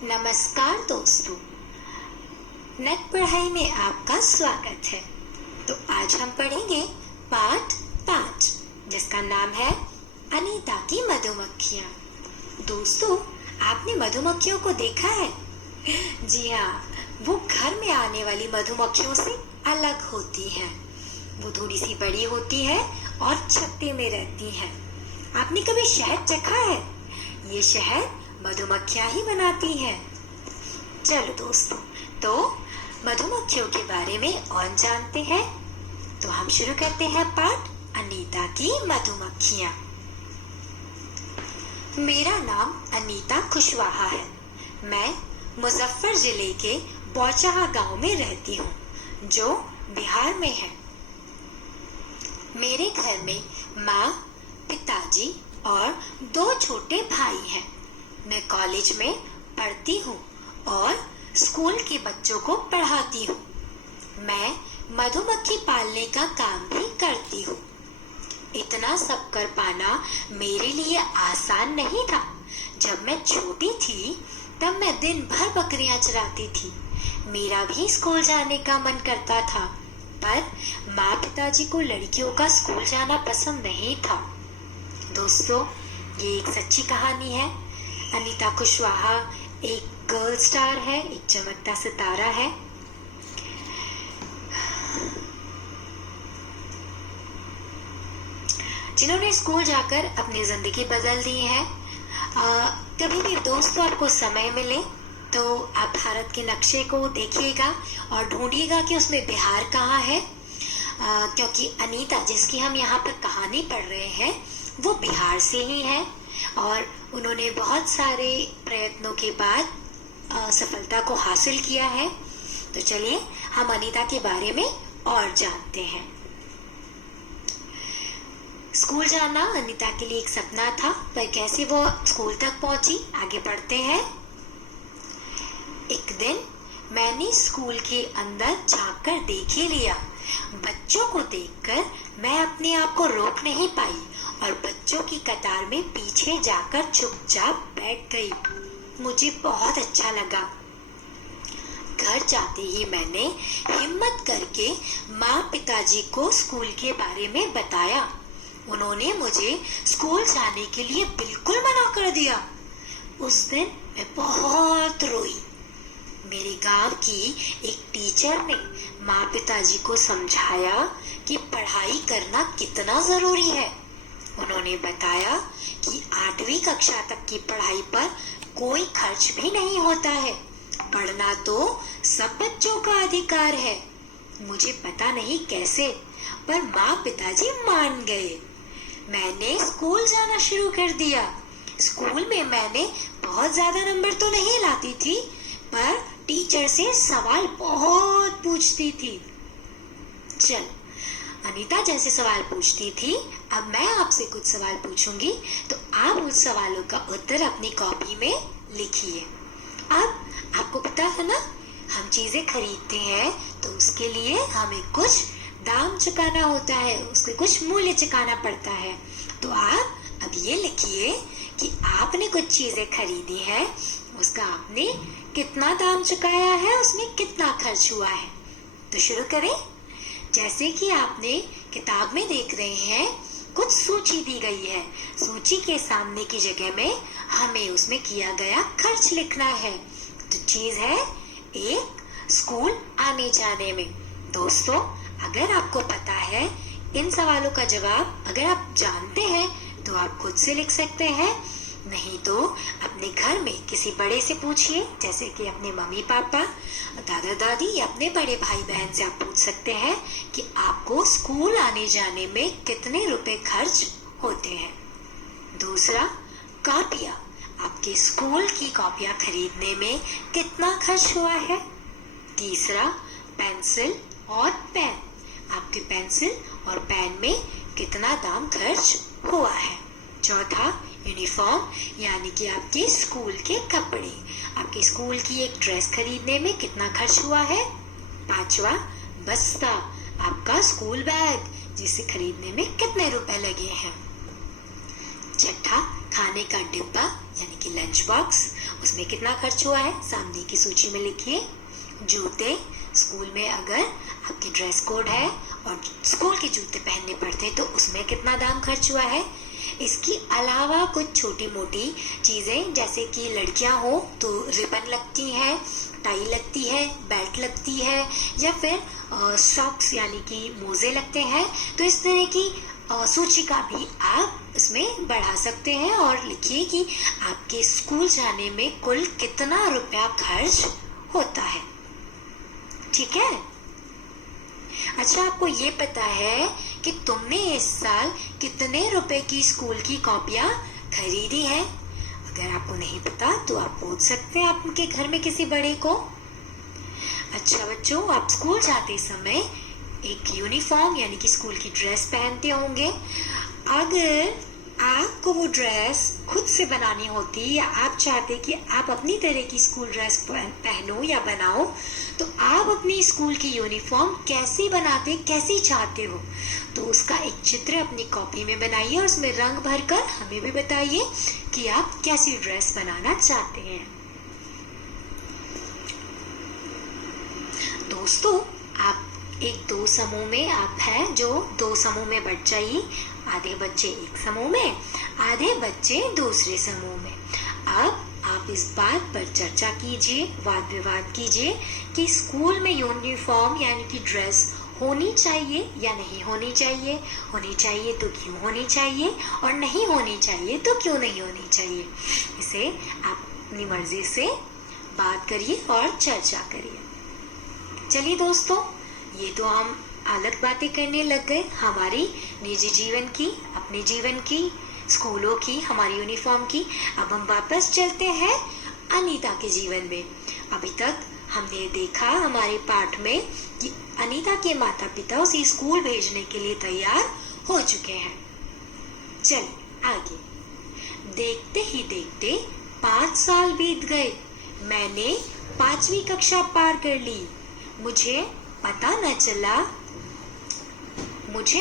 नमस्कार दोस्तों, नेट पढ़ाई में आपका स्वागत है। तो आज हम पढ़ेंगे पाठ 5 जिसका नाम है अनीता की मधुमक्खियाँ। दोस्तों, आपने मधुमक्खियों को देखा है? जी हाँ, वो घर में आने वाली मधुमक्खियों से अलग होती हैं। वो थोड़ी सी बड़ी होती है और छत्ते में रहती हैं। आपने कभी शहद चखा है? ये शहद मधुमक्खियां ही बनाती हैं। चलो दोस्तों, तो मधुमक्खियों के बारे में और जानते हैं। तो हम शुरू करते हैं पाठ अनीता की मधुमक्खियां। मेरा नाम अनीता कुशवाहा है। मैं मुजफ्फर जिले के बौचाहा गांव में रहती हूँ, जो बिहार में है। मेरे घर में माँ, पिताजी और 2 छोटे भाई हैं। मैं कॉलेज में पढ़ती हूँ और स्कूल के बच्चों को पढ़ाती हूँ। मैं मधुमक्खी पालने का काम भी करती हूँ। इतना सब कर पाना मेरे लिए आसान नहीं था। जब मैं छोटी थी तब मैं दिन भर बकरियां चराती थी। मेरा भी स्कूल जाने का मन करता था, पर माँ पिताजी को लड़कियों का स्कूल जाना पसंद नहीं था। दोस्तों, ये एक सच्ची कहानी है। अनीता कुशवाहा एक गर्ल स्टार है, एक चमकता सितारा है। जिन्होंने स्कूल जाकर अपनी जिंदगी बदल दी है। कभी भी दोस्तों आपको समय मिले तो आप भारत के नक्शे को देखिएगा और ढूंढिएगा कि उसमें बिहार कहाँ है। क्योंकि अनीता जिसकी हम यहाँ पर कहानी पढ़ रहे हैं वो बिहार से ही है और उन्होंने बहुत सारे प्रयत्नों के बाद सफलता को हासिल किया है। तो चलिए हम अनीता के बारे में और जानते हैं। स्कूल जाना अनीता के लिए एक सपना था, पर कैसे वो स्कूल तक पहुंची, आगे बढ़ते हैं। एक दिन मैंने स्कूल के अंदर झांक कर देख ही लिया। बच्चों को देखकर मैं अपने आप को रोक नहीं पाई और बच्चों की कतार में पीछे जाकर चुपचाप बैठ गई। मुझे बहुत अच्छा लगा। घर जाते ही मैंने हिम्मत करके माँ पिताजी को स्कूल के बारे में बताया। उन्होंने मुझे स्कूल जाने के लिए बिल्कुल मना कर दिया। उस दिन मैं बहुत रोई। मेरे गांव की एक टीचर ने माँ पिताजी को समझाया कि पढ़ाई करना कितना जरूरी है। उन्होंने बताया कि 8वीं कक्षा तक की पढ़ाई पर कोई खर्च भी नहीं होता है। पढ़ना तो सब बच्चों का अधिकार है। मुझे पता नहीं कैसे, पर माँ पिताजी मान गए। मैंने स्कूल जाना शुरू कर दिया। स्कूल में मैंने बहुत ज्यादा नंबर तो नहीं लाती थी, पर टीचर से सवाल बहुत पूछती थी। चल, अनीता जैसे सवाल पूछती थी, अब मैं आपसे कुछ सवाल पूछूंगी, तो आप उस सवालों का उत्तर अपनी कॉपी में लिखिए। अब आपको पता है ना, हम चीजें खरीदते हैं तो उसके लिए हमें कुछ दाम चुकाना होता है, उसके कुछ मूल्य चुकाना पड़ता है। तो आप अब ये लिखिए कि आपने कुछ चीजें खरीदी है, उसका आपने कितना दाम चुकाया है, उसमें कितना खर्च हुआ है। तो शुरू करें। जैसे कि आपने किताब में देख रहे हैं, कुछ सूची दी गई है। सूची के सामने की जगह में हमें उसमें किया गया खर्च लिखना है। तो चीज है एक, स्कूल आने जाने में। दोस्तों, अगर आपको पता है इन सवालों का जवाब, अगर आप जानते हैं तो आप खुद से लिख सकते हैं, नहीं तो अपने घर में किसी बड़े से पूछिए, जैसे कि अपने मम्मी पापा, दादा दादी या अपने बड़े भाई बहन से आप पूछ सकते हैं कि आपको स्कूल आने जाने में कितने रुपए खर्च होते हैं। दूसरा, कॉपियाँ। आपके स्कूल की कॉपियाँ खरीदने में कितना खर्च हुआ है। तीसरा, पेंसिल और पेन। आपके पेंसिल और पेन में कितना दाम खर्च हुआ है। चौथा, यूनिफॉर्म, यानी कि आपके स्कूल के कपड़े। आपके स्कूल की एक ड्रेस खरीदने में कितना खर्च हुआ है। पांचवा, बस्ता, आपका स्कूल बैग, जिसे खरीदने में कितने रुपए लगे हैं। छठा, खाने का डिब्बा यानी कि लंच बॉक्स, उसमें कितना खर्च हुआ है सामने की सूची में लिखिए। जूते, स्कूल में अगर आपकी ड्रेस कोड है और स्कूल के जूते पहनने पड़ते हैं तो उसमें कितना दाम खर्च हुआ है। इसके अलावा कुछ छोटी मोटी चीज़ें, जैसे कि लड़कियां हो तो रिबन लगती है, टाई लगती है, बेल्ट लगती है, या फिर सॉक्स यानी कि मोजे लगते हैं। तो इस तरह की सूची का भी आप इसमें बढ़ा सकते हैं और लिखिए कि आपके स्कूल जाने में कुल कितना रुपया खर्च होता है। ठीक है। अच्छा, आपको ये पता है कि तुमने इस साल कितने रुपए की स्कूल की कॉपियां खरीदी है? अगर आपको नहीं पता तो आप पूछ सकते हैं आपके घर में किसी बड़े को। अच्छा बच्चों, आप स्कूल जाते समय एक यूनिफॉर्म यानी कि स्कूल की ड्रेस पहनते होंगे। अगर आपको वो ड्रेस खुद से बनानी होती या आप चाहते कि आप अपनी तरह की स्कूल ड्रेस पहनो या बनाओ, तो आप अपनी स्कूल की यूनिफॉर्म कैसी बनाते, कैसी चाहते हो? तो उसका एक चित्र अपनी कॉपी में बनाइए और उसमें रंग भरकर हमें भी बताइए कि आप कैसी ड्रेस बनाना चाहते हैं। दोस्तों, आप दो समूह में आप हैं जो दो समूह में बट जाइए। आधे बच्चे एक समूह में, आधे बच्चे दूसरे समूह में। अब आप इस बात पर चर्चा कीजिए, वाद विवाद कीजिए कि स्कूल में यूनिफॉर्म यानी कि ड्रेस होनी चाहिए या नहीं होनी चाहिए। होनी चाहिए तो क्यों होनी चाहिए, और नहीं होनी चाहिए तो क्यों नहीं होनी चाहिए। इसे आप अपनी मर्जी से बात करिए और चर्चा करिए। चलिए दोस्तों, ये तो हम अलग बातें करने लग गए हमारी निजी जीवन की, अपने जीवन की, स्कूलों की, हमारी यूनिफॉर्म की। अब हम वापस चलते हैं अनीता के जीवन में। अभी तक हमने देखा हमारे पाठ में कि अनीता के माता पिता उसे स्कूल भेजने के लिए तैयार हो चुके हैं। चलिए आगे। देखते ही देखते 5 साल बीत गए। मैंने 5वीं कक्षा पार कर ली। मुझे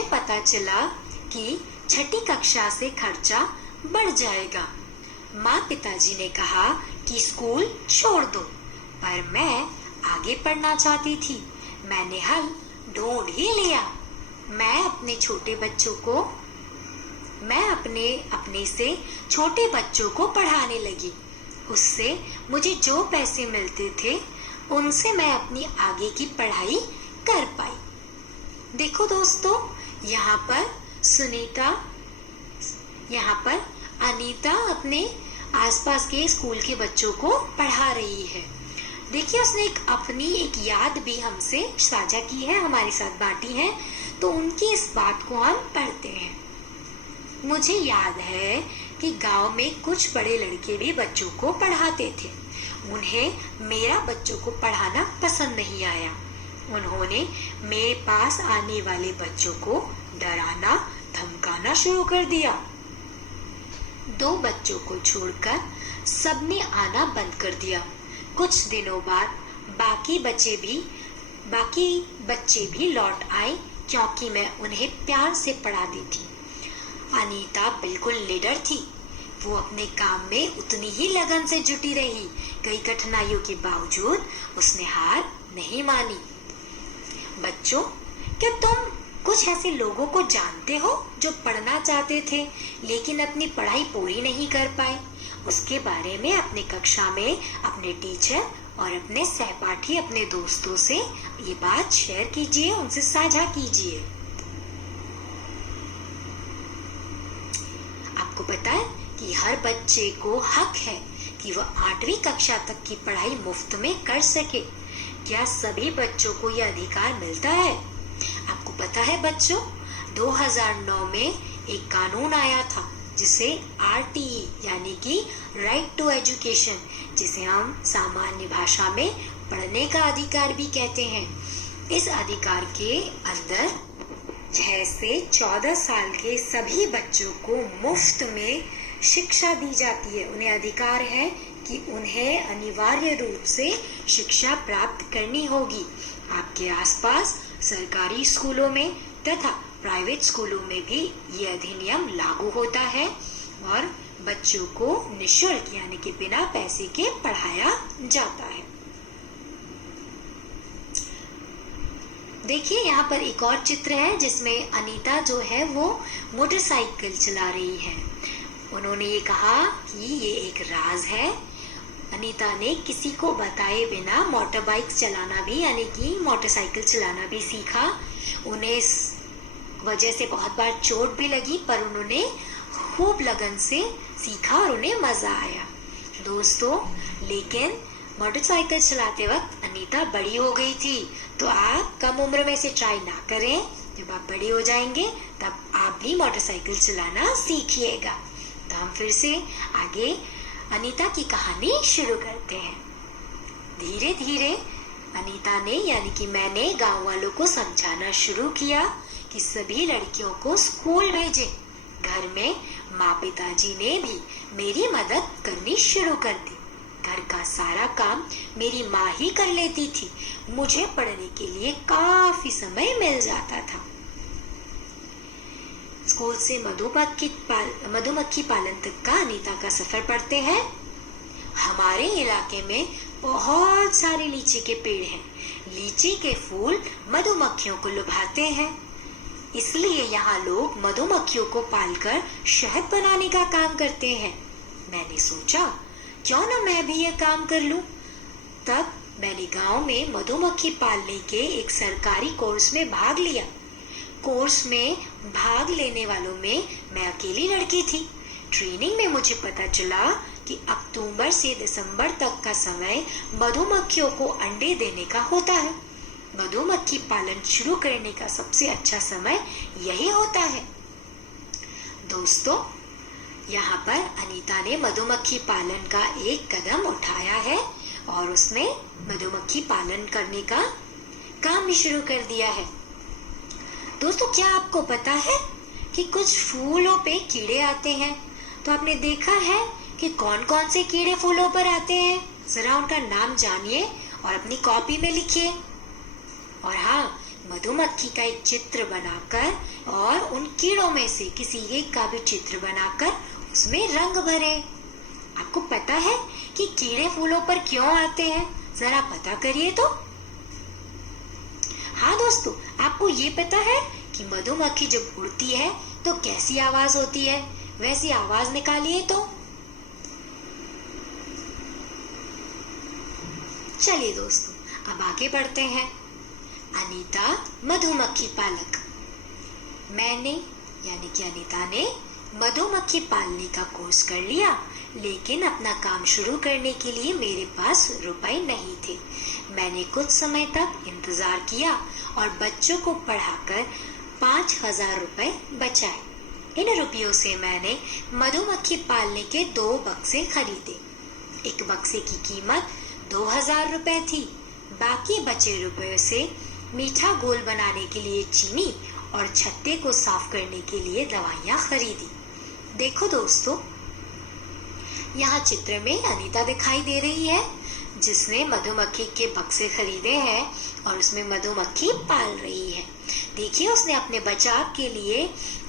पता चला कि 6ठी कक्षा से खर्चा बढ़ जाएगा। माँ पिताजी ने कहा कि स्कूल छोड़ दो, पर मैं आगे पढ़ना चाहती थी। मैंने हल ढूंढ ही लिया। मैं अपने अपने से छोटे बच्चों को पढ़ाने लगी। उससे मुझे जो पैसे मिलते थे उनसे मैं अपनी आगे की पढ़ाई कर पाई। देखो दोस्तों, यहाँ पर अनीता अपने आसपास के स्कूल के बच्चों को पढ़ा रही है। देखिए, उसने अपनी एक याद भी हमसे साझा की है, हमारे साथ बांटी है। तो उनकी इस बात को हम पढ़ते हैं। मुझे याद है कि गांव में कुछ बड़े लड़के भी बच्चों को पढ़ाते थे। उन्हें मेरा बच्चों को पढ़ाना पसंद नहीं आया। उन्होंने मेरे पास आने वाले बच्चों को डराना धमकाना शुरू कर दिया। 2 बच्चों को छोड़कर सबने आना बंद कर दिया। कुछ दिनों बाद बाकी बच्चे भी लौट आए, क्योंकि मैं उन्हें प्यार से पढ़ाती थी। अनीता बिल्कुल निडर थी। वो अपने काम में उतनी ही लगन से जुटी रही। कई कठिनाइयों के बावजूद उसने हार नहीं मानी। बच्चों, क्या तुम कुछ ऐसे लोगों को जानते हो जो पढ़ना चाहते थे लेकिन अपनी पढ़ाई पूरी नहीं कर पाए? उसके बारे में अपने कक्षा में अपने टीचर और अपने सहपाठी, अपने दोस्तों से ये बात शेयर कीजिए, उनसे साझा कीजिए। आपको पता है कि हर बच्चे को हक है कि वह 8वीं कक्षा तक की पढ़ाई मुफ्त में कर सके। क्या सभी बच्चों को यह अधिकार मिलता है? आपको पता है बच्चों, 2009 में एक कानून आया था जिसे RTE यानी कि राइट टू एजुकेशन, जिसे हम सामान्य भाषा में पढ़ने का अधिकार भी कहते हैं। इस अधिकार के अंदर 6 से 14 साल के सभी बच्चों को मुफ्त में शिक्षा दी जाती है। उन्हें अधिकार है कि उन्हें अनिवार्य रूप से शिक्षा प्राप्त करनी होगी। आपके आसपास सरकारी स्कूलों में तथा प्राइवेट स्कूलों में भी ये अधिनियम लागू होता है और बच्चों को निःशुल्क यानी कि बिना पैसे के पढ़ाया जाता है। देखिए यहाँ पर एक और चित्र है जिसमें अनीता जो है वो मोटरसाइकिल चला रही है। उन्होंने ये कहा कि ये एक राज है। अनीता ने किसी को बताए बिना मोटर बाइक चलाना भी यानी कि मोटरसाइकिल चलाना भी सीखा। उन्हें इस वजह से बहुत बार चोट भी लगी, पर उन्होंने खूब लगन से सीखा और उन्हें मजा आया। दोस्तों, लेकिन मोटरसाइकिल चलाते वक्त अनीता बड़ी हो गई थी, तो आप कम उम्र में से ट्राई ना करें। जब आप बड़े हो जाएंगे तब आप भी मोटरसाइकिल चलाना सीखिएगा। तो हम फिर से आगे अनीता की कहानी शुरू करते हैं। धीरे धीरे अनीता ने यानी कि मैंने गांव वालों को समझाना शुरू किया कि सभी लड़कियों को स्कूल भेजें। घर में माँ पिताजी ने भी मेरी मदद करनी शुरू कर दी। घर का सारा काम मेरी माँ ही कर लेती थी। मुझे पढ़ने के लिए काफी समय मिल जाता था। स्कूल से मधुमक्खी पालन तक का अनीता का सफर पढ़ते हैं। हमारे इलाके में बहुत सारे लीची के पेड़ हैं। लीची के फूल मधुमक्खियों को लुभाते हैं, इसलिए यहाँ लोग मधुमक्खियों को पालकर शहद बनाने का काम करते हैं। मैंने सोचा क्यों न मैं भी ये काम कर लूं। तब मैंने गांव में मधुमक्खी पालने के एक सरकारी कोर्स में भाग लिया। कोर्स में भाग लेने वालों में मैं अकेली लड़की थी। ट्रेनिंग में मुझे पता चला कि अक्टूबर से दिसंबर तक का समय मधुमक्खियों को अंडे देने का होता है। मधुमक्खी पालन शुरू करने का सबसे अच्छा समय यही होता है। दोस्तों, यहाँ पर अनीता ने मधुमक्खी पालन का एक कदम उठाया है और उसने मधुमक्खी पालन करने का काम भी शुरू कर दिया है। दोस्तों, क्या आपको पता है कि कुछ फूलों पे कीड़े आते हैं? तो आपने देखा है कि कौन कौन से कीड़े फूलों पर आते हैं? जरा उनका नाम जानिए और अपनी कॉपी में लिखिए। और हाँ, मधुमक्खी का एक चित्र बनाकर और उन कीड़ों में से किसी एक का भी चित्र बनाकर उसमें रंग भरे। आपको पता है कि कीड़े फूलों पर क्यों आते हैं? जरा पता करिए तो। हाँ दोस्तों, आपको ये पता है कि मधुमक्खी जब उड़ती है तो कैसी आवाज होती है? वैसी आवाज निकालिए तो। चलिए दोस्तों, अब आगे बढ़ते हैं। अनीता मधुमक्खी पालक। मैंने यानी कि अनीता ने मधुमक्खी पालने का कोर्स कर लिया, लेकिन अपना काम शुरू करने के लिए मेरे पास रुपए नहीं थे। मैंने कुछ समय तक इंतजार किया और बच्चों को पढ़ाकर 5,000 रुपए बचाए। इन रुपयों से मैंने मधुमक्खी पालने के 2 बक्से खरीदे। एक बक्से की कीमत 2,000 रुपए थी। बाकी बचे रुपयों से मीठा घोल बनाने के लिए चीनी और छत्ते को साफ करने के लिए दवाइयाँ खरीदी। देखो दोस्तों, यहाँ चित्र में अनीता दिखाई दे रही है जिसने मधुमक्खी के बक्से खरीदे हैं और उसमें मधुमक्खी पाल रही है। देखिए, उसने अपने बचाव के लिए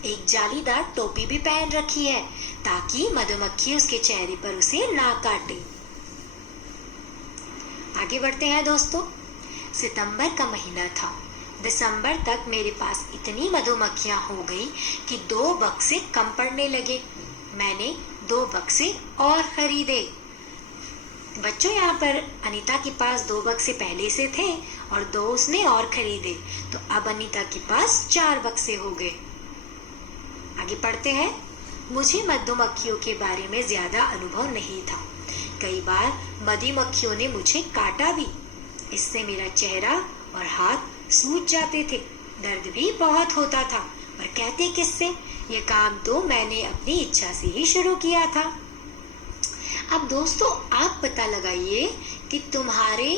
एक जालीदार टोपी भी पहन रखी है ताकि मधुमक्खी उसके चेहरे पर उसे ना काटे। आगे बढ़ते हैं दोस्तों। सितंबर का महीना था। दिसंबर तक मेरे पास इतनी मधुमक्खियां हो गई कि 2 बक्से कम पड़ने लगे। मैंने 2 बक्से और खरीदे। बच्चों, यहाँ पर अनीता के पास 2 बक्से पहले से थे और 2 उसने और खरीदे, तो अब अनीता के पास 4 बक्से हो गए। आगे पढ़ते हैं। मुझे मधुमक्खियों के बारे में ज्यादा अनुभव नहीं था। कई बार मधुमक्खियों ने मुझे काटा भी। इससे मेरा चेहरा और हाथ सूज जाते थे। दर्द भी बहुत होता था। और कहते किससे, ये काम तो मैंने अपनी इच्छा से ही शुरू किया था। अब दोस्तों, आप पता लगाइए कि तुम्हारे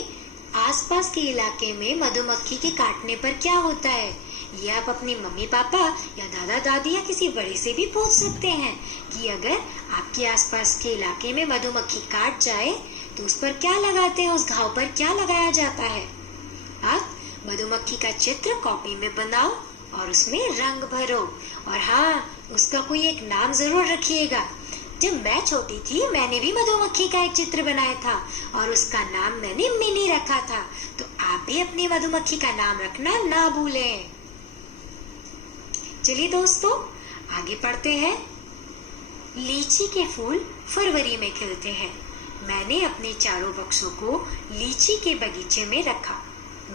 आसपास के इलाके में मधुमक्खी के काटने पर क्या होता है। ये आप अपनी मम्मी पापा या दादा दादी या किसी बड़े से भी पूछ सकते हैं कि अगर आपके आसपास के इलाके में मधुमक्खी काट जाए तो उस पर क्या लगाते हैं, उस घाव पर क्या लगाया जाता है। आप मधुमक्खी का चित्र कॉपी में बनाओ और उसमें रंग भरो। और हाँ, उसका कोई एक नाम जरूर रखिएगा जब मैं छोटी थी मैंने भी मधुमक्खी का एक चित्र बनाया था और उसका नाम मैंने मिनी रखा था। तो आप भी अपनी मधुमक्खी का नाम रखना ना भूलें। चलिए दोस्तों आगे पढ़ते हैं। लीची के फूल फरवरी में खिलते हैं। मैंने अपने चारों बक्सों को लीची के बगीचे में रखा।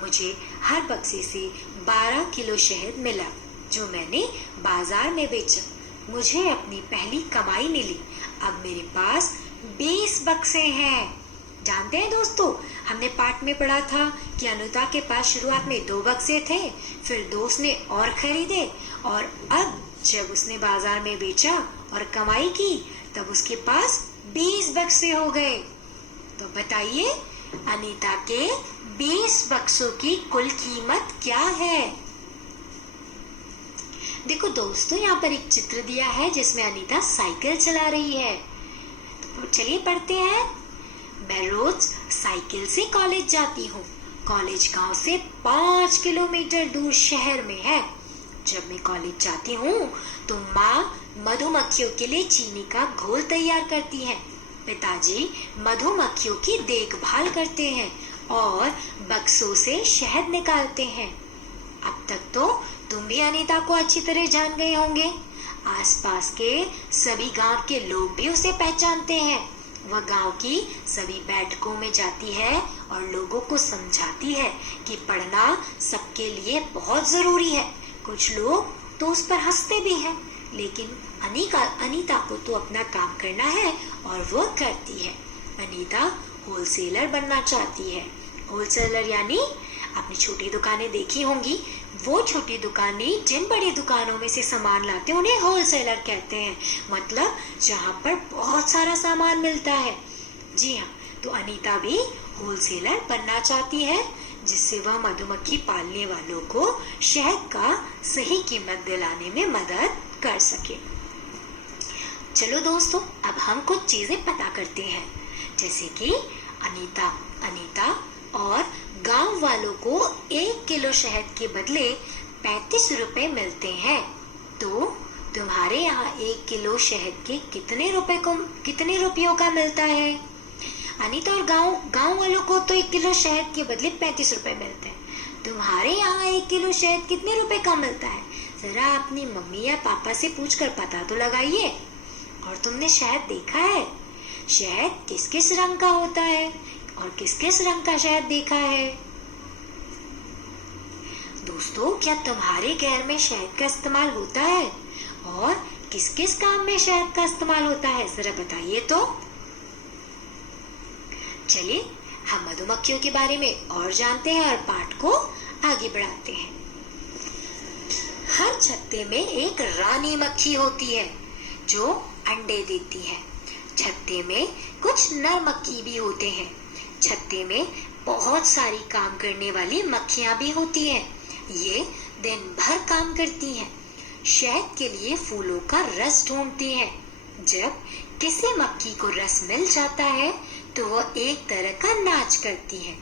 मुझे हर बक्से से 12 किलो शहद मिला जो मैंने बाजार में बेचा। मुझे अपनी पहली कमाई मिली। अब मेरे पास 20 बक्से हैं। जानते हैं दोस्तों, हमने पाठ में पढ़ा था कि अनीता के पास शुरुआत में 2 बक्से थे, फिर दोस्त ने और खरीदे और अब जब उसने बाजार में बेचा और कमाई की तब उसके पास 20 बक्से हो गए। तो बताइए अनीता के 20 बक्सों की कुल कीमत क्या है? देखो दोस्तों यहाँ पर एक चित्र दिया है जिसमें अनीता साइकिल चला रही है। तो चलिए पढ़ते हैं। मैं रोज साइकिल से कॉलेज जाती हूँ। कॉलेज गांव से 5 किलोमीटर दूर शहर में है। जब मैं कॉलेज जाती हूँ तो माँ मधुमक्खियों के लिए चीनी का घोल तैयार करती है। पिताजी मधुमक्खियों की देखभाल करते हैं और बक्सों से शहद निकालते हैं। अब तक तो तुम भी अनीता को अच्छी तरह जान गए होंगे। आसपास के सभी गांव के लोग भी उसे पहचानते हैं। वह गांव की सभी बैठकों में जाती है और लोगों को समझाती है कि पढ़ना सबके लिए बहुत जरूरी है। कुछ लोग तो उस पर हंसते भी हैं, लेकिन अनीता को तो अपना काम करना है और वो करती है। अनीता होलसेलर बनना चाहती है। होलसेलर यानी आपने छोटी दुकानें देखी होंगी, वो छोटी दुकानें जिन बड़ी दुकानों में से सामान लाते हैं उन्हें होलसेलर कहते हैं। मतलब जहाँ पर बहुत सारा सामान मिलता है। जी हाँ, तो अनीता भी होलसेलर बनना चाहती है जिससे वह मधुमक्खी पालने वालों को शहद का सही कीमत दिलाने में मदद कर सके। चलो दोस्तों अब हम कुछ चीजें पता करते हैं, जैसे कि अनीता और गांव वालों को 1 किलो शहद के बदले 35 रुपए मिलते हैं। तो तुम्हारे यहाँ 1 किलो शहद के कितने रुपयों का मिलता है? अनीता और गांव वालों को तो 1 किलो शहद के बदले 35 रुपए मिलते हैं। तुम्हारे यहाँ 1 किलो शहद कितने रुपए का मिलता है? जरा अपनी मम्मी या पापा से पूछकर पता तो लगाइए। और तुमने शहद देखा है? शहद किस किस रंग का होता है और किस किस रंग का शहद देखा है? दोस्तों क्या तुम्हारे घर में शहद का इस्तेमाल होता है और किस किस काम में शहद का इस्तेमाल होता है, जरा बताइए तो। चलिए हम मधुमक्खियों के बारे में और जानते हैं और पाठ को आगे बढ़ाते हैं। हर छत्ते में एक रानी मक्खी होती है जो अंडे देती है। छत्ते में कुछ नर मक्खी भी होते हैं। छत्ते में बहुत सारी काम करने वाली मक्खियां भी होती हैं। ये दिन भर काम करती हैं। शहद के लिए फूलों का रस ढूंढती हैं। जब किसी मक्खी को रस मिल जाता है तो वह एक तरह का नाच करती है।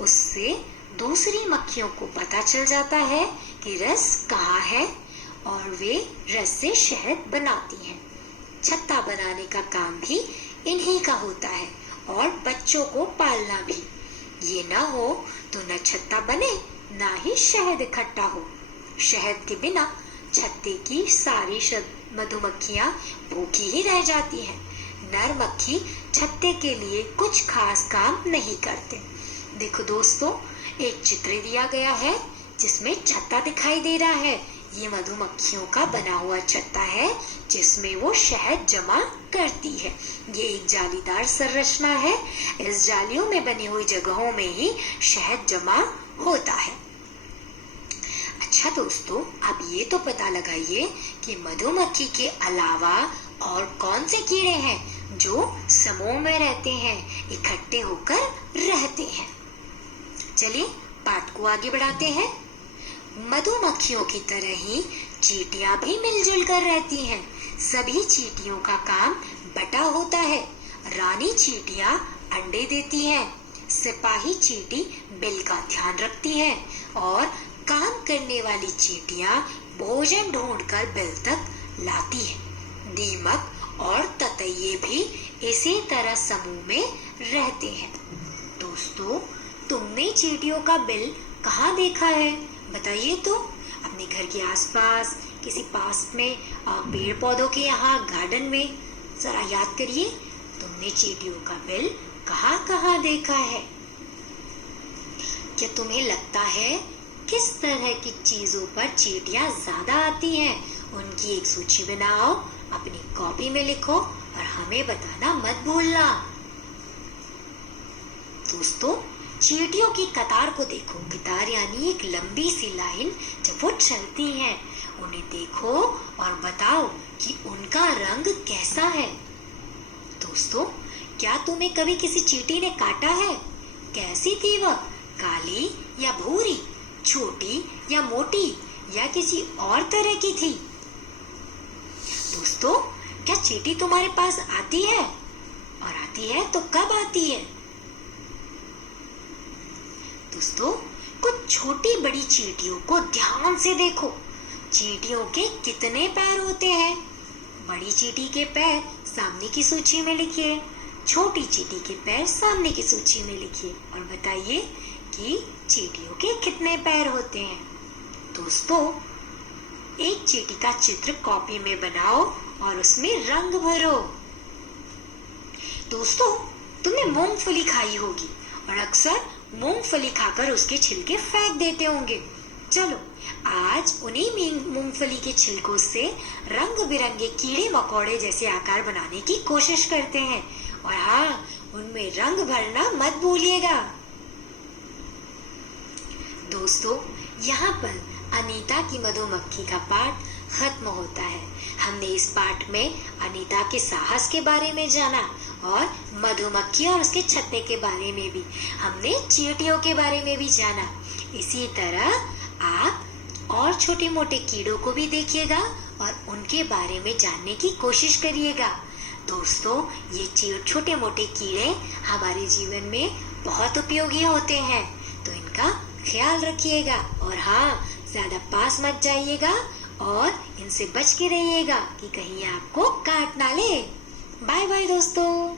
उससे दूसरी मक्खियों को पता चल जाता है कि रस कहाँ है और वे रस से शहद बनाती हैं। छत्ता बनाने का काम भी इन्हीं का होता है और बच्चों को पालना भी। ये ना हो तो न छत्ता बने ना ही शहद इकट्ठा हो। शहद के बिना छत्ते की सारी मधुमक्खियां भूखी ही रह जाती हैं। नर मक्खी छत्ते के लिए कुछ खास काम नहीं करते। देखो दोस्तों एक चित्र दिया गया है जिसमें छत्ता दिखाई दे रहा है। ये मधुमक्खियों का बना हुआ छत्ता है जिसमें वो शहद जमा करती है। ये एक जालीदार संरचना है। इस जालियों में बनी हुई जगहों में ही शहद जमा होता है। अच्छा दोस्तों अब ये तो पता लगाइए कि मधुमक्खी के अलावा और कौन से कीड़े हैं जो समूह में रहते हैं, इकट्ठे होकर रहते हैं। चलिए पाठ को आगे बढ़ाते हैं। मधुमक्खियों की तरह ही चींटियां भी मिलजुल कर रहती हैं। सभी चींटियों का काम बटा होता है। रानी चींटियां अंडे देती हैं। सिपाही चींटी बिल का ध्यान रखती है और काम करने वाली चींटियां भोजन ढूंढकर बिल तक लाती है। दीमक और ततैये भी इसी तरह समूह में रहते हैं। दोस्तों, तुमने चींटियों का बिल कहाँ देखा है? बताइए तो। अपने घर के आसपास, किसी पास में पेड़ पौधों के यहाँ, गार्डन में। जरा याद करिए, तुमने चींटियों का बिल कहाँ कहाँ देखा है? क्या तुम्हें लगता है किस तरह की चीजों पर चींटियां ज्यादा आती हैं? उनकी एक सूची बनाओ, अपनी कॉपी में लिखो और हमें बताना मत भूलना। दोस्तों, चींटियों की कतार को देखो। कतार यानी एक लंबी सी लाइन। जब वो चलती हैं, उन्हें देखो और बताओ कि उनका रंग कैसा है। दोस्तों, क्या तुम्हें कभी किसी चींटी ने काटा है? कैसी थी वह? काली या भूरी, छोटी या मोटी, या किसी और तरह की थी? दोस्तों, क्या चींटी तुम्हारे पास आती है? और आती है तो कब आती है? दोस्तों, कुछ छोटी बड़ी चींटियों को ध्यान से देखो। चींटियों के कितने पैर होते हैं? बड़ी चींटी के पैर सामने की सूची में लिखिए, छोटी चींटी के पैर सामने की सूची में लिखिए और बताइए कि चींटियों के कितने पैर होते हैं। दोस्तों, एक चींटी का चित्र कॉपी में बनाओ और उसमें रंग भरो। दोस्तों, तुमने मूंगफली खाई होगी और अक्सर मूंगफली खाकर उसके छिलके फेंक देते होंगे। चलो, आज उन्हीं मूंगफली के छिलकों से रंग बिरंगे कीड़े मकोड़े जैसे आकार बनाने की कोशिश करते हैं। और हाँ, उनमें रंग भरना मत भूलिएगा। दोस्तों, यहाँ पर अनीता की मधुमक्खी का पाठ खत्म होता है। हमने इस पाठ में अनीता के साहस के बारे में जाना और मधुमक्खी और उसके छत्ते के बारे में भी। हमने चींटियों के बारे में भी जाना। इसी तरह आप और छोटे मोटे कीड़ों को भी देखिएगा और उनके बारे में जानने की कोशिश करिएगा। दोस्तों, ये छोटे मोटे कीड़े हमारे जीवन में बहुत उपयोगी होते हैं, तो इनका ख्याल रखिएगा। और हाँ, ज्यादा पास मत जाइएगा और इनसे बच के रहिएगा कि कहीं आपको काट ना ले। बाय बाय दोस्तों।